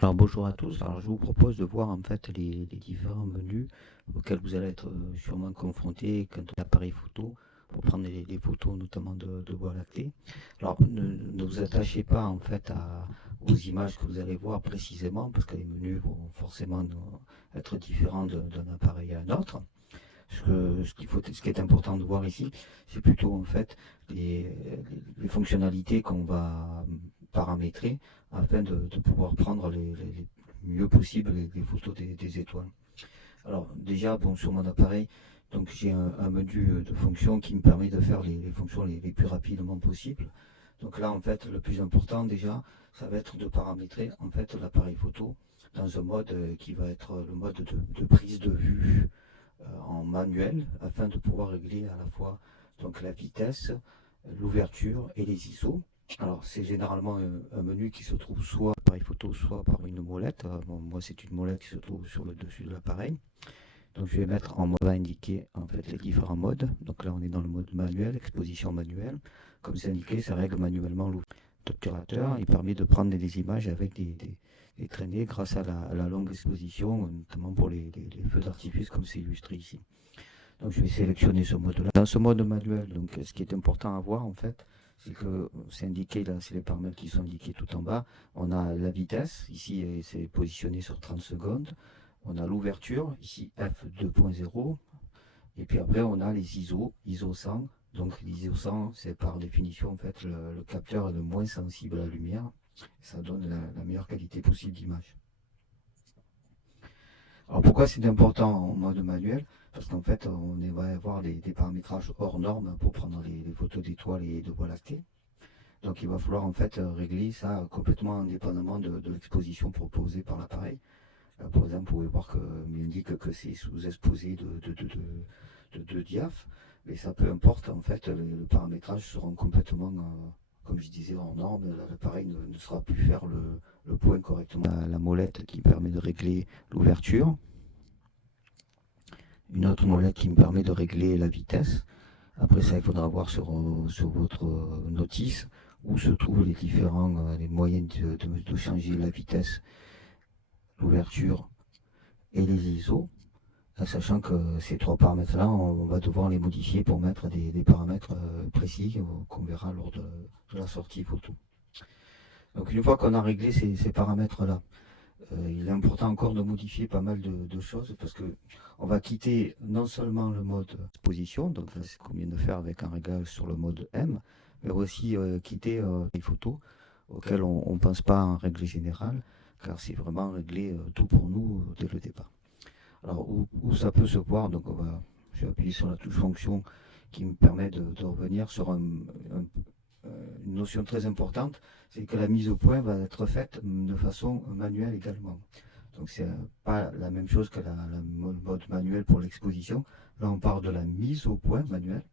Alors bonjour à tous, alors je vous propose de voir en fait les différents menus auxquels vous allez être sûrement confrontés quand on a l'appareil photo pour prendre les photos notamment de Voie lactée. Alors ne vous attachez pas en fait aux images que vous allez voir précisément parce que les menus vont forcément être différents d'un appareil à un autre. Ce qui est important de voir ici, c'est plutôt en fait les, les fonctionnalités qu'on va paramétrer afin de pouvoir prendre les mieux possible les photos des étoiles. Alors déjà, bon, sur mon appareil, donc j'ai un menu de fonctions qui me permet de faire les fonctions les plus rapidement possible. Donc là, en fait, le plus important déjà, ça va être de paramétrer en fait l'appareil photo dans un mode qui va être le mode de prise de vue en manuel afin de pouvoir régler à la fois donc la vitesse, l'ouverture et les ISO. Alors c'est généralement un menu qui se trouve soit par appareil photo, soit par une molette. Bon, moi c'est une molette qui se trouve sur le dessus de l'appareil. Donc je vais mettre en mode, va indiquer en fait les différents modes. Donc là on est dans le mode manuel, exposition manuelle. Comme c'est indiqué, ça règle manuellement l'obturateur. Il permet de prendre des images avec des traînées grâce à la longue exposition, notamment pour les feux d'artifice comme c'est illustré ici. Donc je vais sélectionner ce mode-là. Dans ce mode manuel, donc ce qui est important à voir en fait, c'est que c'est indiqué là, c'est les paramètres qui sont indiqués tout en bas. On a la vitesse, ici c'est positionné sur 30 secondes. On a l'ouverture, ici f2.0. Et puis après on a les ISO 100. Donc l'ISO 100, c'est par définition en fait le capteur est le moins sensible à la lumière. Ça donne la meilleure qualité possible d'image. Alors pourquoi c'est important en mode manuel? Parce qu'en fait, on va avoir des paramétrages hors normes pour prendre les photos d'étoiles et de Voie lactée. Donc il va falloir en fait régler ça complètement indépendamment de l'exposition proposée par l'appareil. Par exemple, vous pouvez voir qu'il indique que c'est sous-exposé de diaph, mais ça peu importe, en fait, le paramétrage sera complètement, comme je disais, hors norme. L'appareil ne saura plus faire le point correctement. La molette qui permet de régler l'ouverture. Une autre molette qui me permet de régler la vitesse. Après ça, il faudra voir sur votre notice où se trouvent les différents les moyens de changer la vitesse, l'ouverture et les ISO. Sachant que ces trois paramètres-là, on va devoir les modifier pour mettre des paramètres précis qu'on verra lors de la sortie photo. Donc une fois qu'on a réglé ces paramètres-là, il est important encore de modifier pas mal de choses parce que on va quitter non seulement le mode exposition, donc c'est ce qu'on vient de faire avec un réglage sur le mode M, mais aussi quitter les photos auxquelles on ne pense pas en règle générale, car c'est vraiment régler tout pour nous dès le départ. Alors où ça peut se voir, donc je vais appuyer sur la touche fonction qui me permet de revenir sur une notion très importante, c'est que la mise au point va être faite de façon manuelle également. Donc c'est pas la même chose que la mode manuel pour l'exposition. Là on parle de la mise au point manuelle.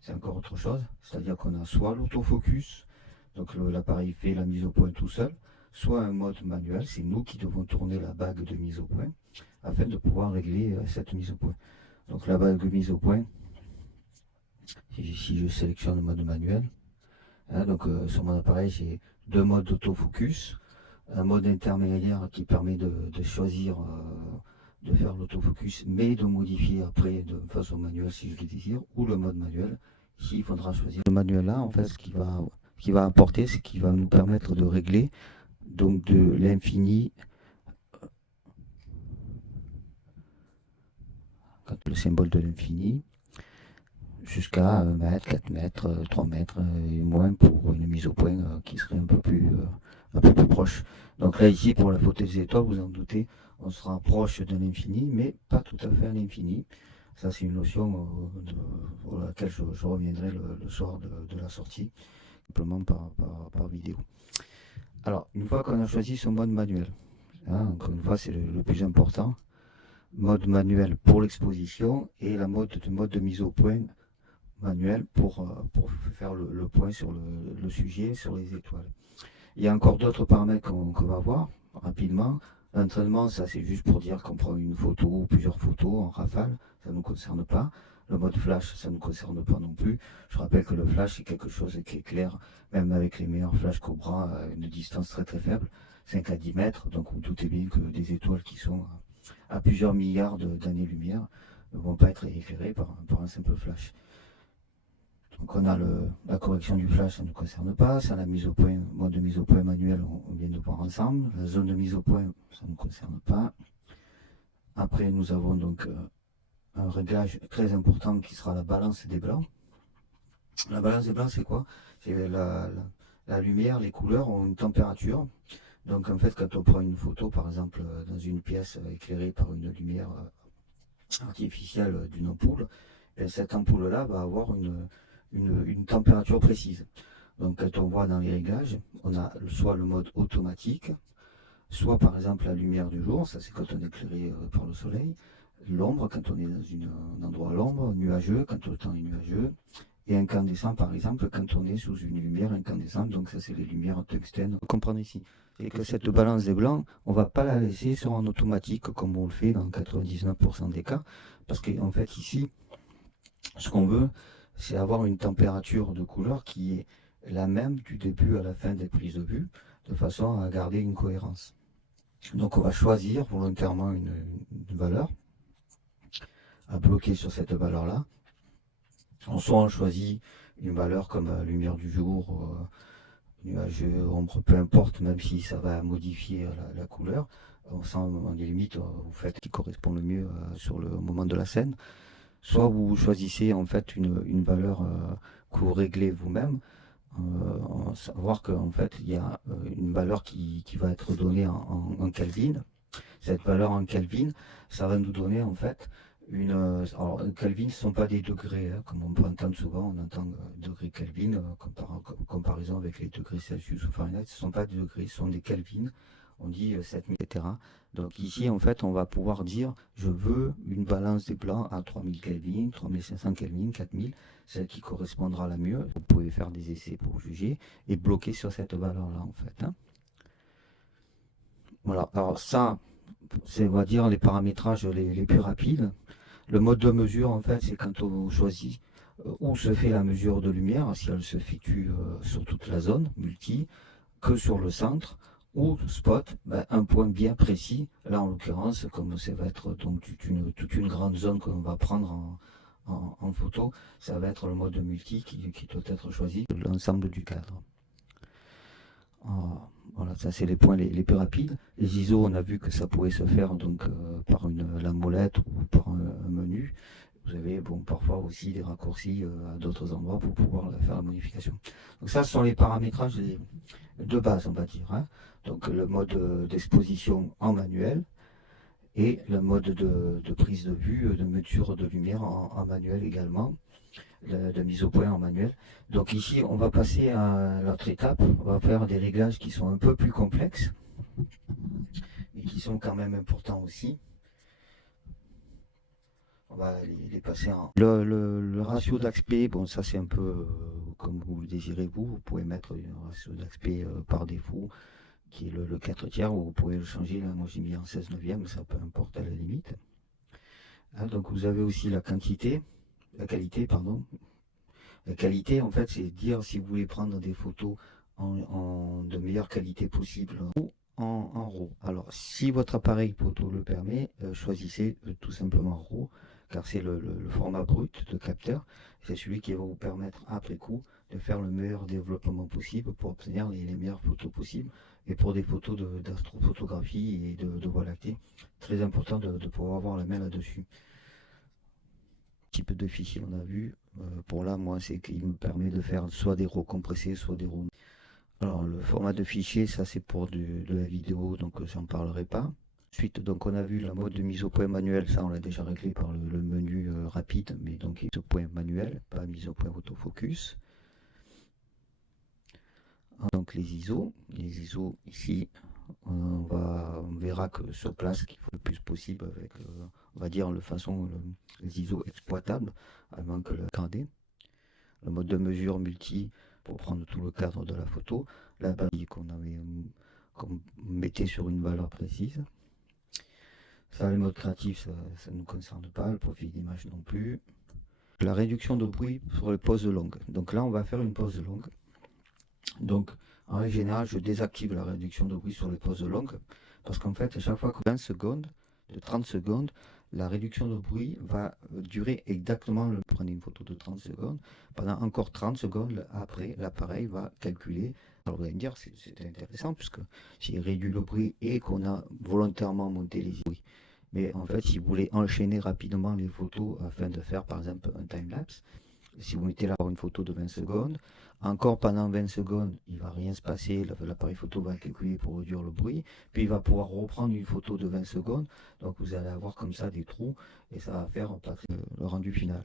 C'est encore autre chose, c'est-à-dire qu'on a soit l'autofocus, donc l'appareil fait la mise au point tout seul, soit un mode manuel, c'est nous qui devons tourner la bague de mise au point afin de pouvoir régler cette mise au point. Donc la bague de mise au point, si je sélectionne le mode manuel, donc sur mon appareil j'ai deux modes d'autofocus, un mode intermédiaire qui permet de choisir de faire l'autofocus mais de modifier après de façon manuelle si je le désire, ou le mode manuel. Ici il faudra choisir le manuel là, en fait ce qui va apporter, c'est qu'il va nous permettre de régler donc de l'infini, le symbole de l'infini, jusqu'à 1 mètre, 4 mètres, 3 mètres et moins pour une mise au point qui serait un peu plus proche. Donc là ici pour la photo des étoiles, vous en doutez, on sera proche de l'infini, mais pas tout à fait à l'infini. Ça c'est une notion pour laquelle je reviendrai le soir de la sortie, simplement par vidéo. Alors une fois qu'on a choisi son mode manuel, encore une fois c'est le plus important, mode manuel pour l'exposition et la mode de mise au point manuel pour faire le point sur le sujet, sur les étoiles. Il y a encore d'autres paramètres qu'on va voir rapidement. L'entraînement, ça c'est juste pour dire qu'on prend une photo ou plusieurs photos en rafale, ça ne nous concerne pas. Le mode flash, ça ne nous concerne pas non plus. Je rappelle que le flash c'est quelque chose qui est clair, même avec les meilleurs flash Cobra à une distance très très faible. 5 à 10 mètres. Donc vous doutez bien que des étoiles qui sont à plusieurs milliards d'années-lumière ne vont pas être éclairées par un simple flash. Donc on a la correction du flash, ça ne nous concerne pas. Ça, la mise au point, mode de mise au point manuel, on vient de voir ensemble. La zone de mise au point, ça ne nous concerne pas. Après, nous avons donc un réglage très important qui sera la balance des blancs. La balance des blancs, c'est quoi? C'est la lumière, les couleurs ont une température. Donc en fait, quand on prend une photo, par exemple, dans une pièce éclairée par une lumière artificielle d'une ampoule, et cette ampoule-là va avoir une température précise. Donc quand on voit dans les réglages, on a soit le mode automatique, soit par exemple la lumière du jour, ça c'est quand on est éclairé par le soleil, l'ombre quand on est dans un endroit à l'ombre, nuageux quand le temps est nuageux, et incandescent par exemple quand on est sous une lumière incandescente, donc ça c'est les lumières tungstène. Vous comprenez ici. Et que cette balance des blancs, on ne va pas la laisser sur en automatique comme on le fait dans 99% des cas, parce qu'en fait ici, ce qu'on veut, c'est avoir une température de couleur qui est la même du début à la fin des prises de vue, de façon à garder une cohérence. Donc on va choisir volontairement une valeur, à bloquer sur cette valeur-là. Soit on choisit une valeur comme lumière du jour, nuageux, ombre, peu importe, même si ça va modifier la couleur. On sent des limites, vous faites qui correspond le mieux sur le moment de la scène. Soit vous choisissez en fait une valeur que vous réglez vous-même, savoir qu'en fait il y a une valeur qui va être donnée en Kelvin. Cette valeur en Kelvin, ça va nous donner en fait alors Kelvin, ce ne sont pas des degrés, hein, comme on peut entendre souvent, on entend degrés Kelvin, comparaison avec les degrés Celsius ou Fahrenheit, ce ne sont pas des degrés, ce sont des Kelvin, on dit 7000, etc. Donc ici, en fait, on va pouvoir dire, je veux une balance des blancs à 3000 Kelvin, 3500 Kelvin, 4000, celle qui correspondra la mieux. Vous pouvez faire des essais pour juger et bloquer sur cette valeur-là, en fait. Hein. Voilà, alors ça, c'est, on va dire, les paramétrages les plus rapides. Le mode de mesure, en fait, c'est quand on choisit où se fait la mesure de lumière, si elle se effectue sur toute la zone, multi, que sur le centre, ou spot, un point bien précis. Là, en l'occurrence, comme ça va être donc toute une grande zone qu'on va prendre en photo, ça va être le mode multi qui doit être choisi, l'ensemble du cadre. Voilà, ça c'est les points les plus rapides. Les ISO, on a vu que ça pouvait se faire donc par la molette ou par un menu. Vous avez parfois aussi des raccourcis à d'autres endroits pour pouvoir faire la modification. Donc ça, ce sont les paramétrages de base, on va dire. Hein. Donc le mode d'exposition en manuel et le mode de prise de vue, de mesure de lumière en manuel également. De mise au point en manuel. Donc ici, on va passer à l'autre étape. On va faire des réglages qui sont un peu plus complexes, mais qui sont quand même importants aussi. On va les passer en... Le ratio d'aspect, bon ça c'est un peu comme vous le désirez vous pouvez mettre un ratio d'aspect par défaut, qui est le 4/3, ou vous pouvez le changer, là moi j'ai mis en 16/9, ça peu importe à la limite. Hein, donc vous avez aussi la qualité. La qualité, pardon. La qualité, en fait, c'est dire si vous voulez prendre des photos de meilleure qualité possible ou en RAW. Alors, si votre appareil photo le permet, choisissez tout simplement RAW, car c'est le format brut de capteur. C'est celui qui va vous permettre, après coup, de faire le meilleur développement possible pour obtenir les meilleures photos possibles. Et pour des photos d'astrophotographie et de Voie lactée, très important de pouvoir avoir la main là-dessus. Type de fichier on a vu, pour là moi c'est qu'il me permet de faire soit des RAW compressés, soit des RAW. Alors le format de fichier, ça c'est pour de la vidéo, donc j'en parlerai pas. Ensuite, donc on a vu la mode de mise au point manuel, ça on l'a déjà réglé par le menu rapide, mais donc mise au point manuel, pas mise au point autofocus. Donc les ISO ici, on verra que sur place qu'il faut le plus possible avec, on va dire, les ISO exploitables, avant que le gradé. Le mode de mesure multi pour prendre tout le cadre de la photo, la base qu'on mettait sur une valeur précise. Ça, le mode créatif, ça ne nous concerne pas, le profil d'image non plus. La réduction de bruit sur les pauses longues. Donc là, on va faire une pause longue. Donc, en règle générale, je désactive la réduction de bruit sur les pauses longues, parce qu'en fait, à chaque fois que 20 secondes, de 30 secondes, la réduction de bruit va durer exactement, prenez une photo de 30 secondes, pendant encore 30 secondes après, l'appareil va calculer. Alors vous allez me dire, c'est intéressant, puisque s'il réduit le bruit et qu'on a volontairement monté les bruits, mais en fait, si vous voulez enchaîner rapidement les photos afin de faire par exemple un time-lapse, si vous mettez là une photo de 20 secondes, encore pendant 20 secondes, il ne va rien se passer, l'appareil photo va calculer pour réduire le bruit, puis il va pouvoir reprendre une photo de 20 secondes, donc vous allez avoir comme ça des trous, et ça va faire le rendu final.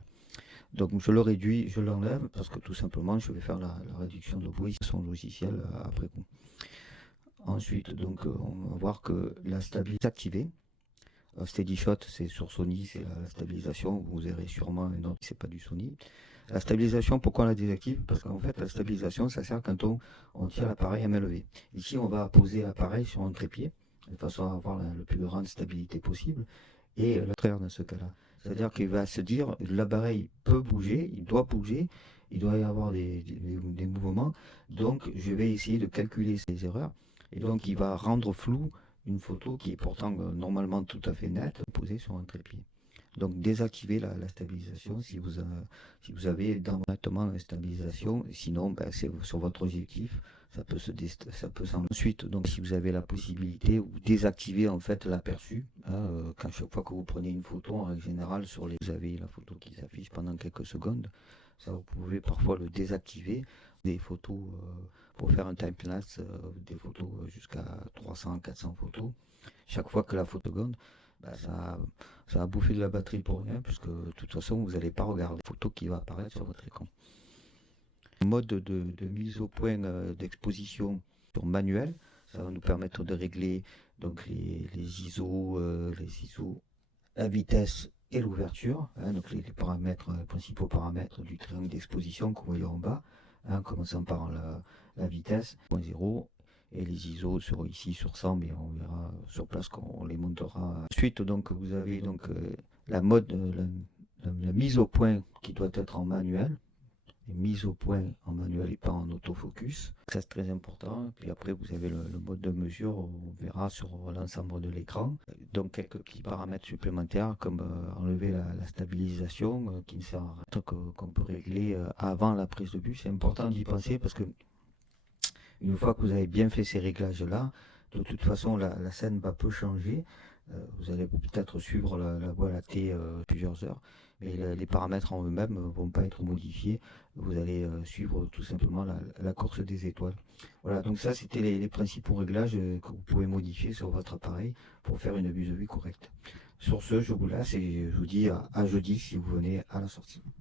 Donc je le réduis, je l'enlève, parce que tout simplement je vais faire la réduction de bruit sur son logiciel après coup. Ensuite, donc on va voir que la stabilisation est activée. Steady Shot, c'est sur Sony, c'est la stabilisation. Vous verrez sûrement un autre, c'est pas du Sony. La stabilisation, pourquoi on la désactive? Parce qu'en fait, la stabilisation, ça sert quand on tire l'appareil à main levée. Ici, on va poser l'appareil sur un trépied, de façon à avoir la plus grande stabilité possible, et le travers dans ce cas-là. C'est-à-dire qu'il va se dire, l'appareil peut bouger, il doit bouger, il doit y avoir des mouvements, donc je vais essayer de calculer ces erreurs, et donc il va rendre flou une photo qui est pourtant normalement tout à fait nette, posée sur un trépied. Donc désactivez la stabilisation si vous avez directement la stabilisation, sinon c'est sur votre objectif, ça peut s'enlever. Ensuite, donc si vous avez la possibilité, vous désactivez en fait l'aperçu, quand chaque fois que vous prenez une photo, en règle générale, vous avez la photo qui s'affiche pendant quelques secondes, ça vous pouvez parfois le désactiver, des photos pour faire un time-lapse, des photos jusqu'à 300-400 photos. Chaque fois que la photo seconde, ça va bouffer de la batterie pour rien, puisque de toute façon, vous n'allez pas regarder la photo qui va apparaître sur votre écran. Le mode de mise au point d'exposition sur manuel, ça va nous permettre de régler donc les ISO, la vitesse et l'ouverture, donc les principaux paramètres du triangle d'exposition qu'on voit en bas, en commençant par la vitesse, 0, et les ISO seront ici sur 100, mais on verra sur place qu'on les montera. Ensuite, donc, vous avez donc la mise au point qui doit être en manuel, mise au point en manuel et pas en autofocus. Ça c'est très important. Puis après vous avez le mode de mesure, on verra sur l'ensemble de l'écran. Donc quelques petits paramètres supplémentaires comme enlever la stabilisation qui ne sert à rien, qu'on peut régler avant la prise de vue. C'est important d'y penser parce que une fois que vous avez bien fait ces réglages là, de toute façon la scène va peu changer. Vous allez peut-être suivre la voie lactée plusieurs heures, mais les paramètres en eux-mêmes ne vont pas être modifiés. Vous allez suivre tout simplement la course des étoiles. Voilà, donc ça c'était les principaux réglages que vous pouvez modifier sur votre appareil pour faire une vis-à-vis correcte. Sur ce, je vous laisse et je vous dis à jeudi si vous venez à la sortie.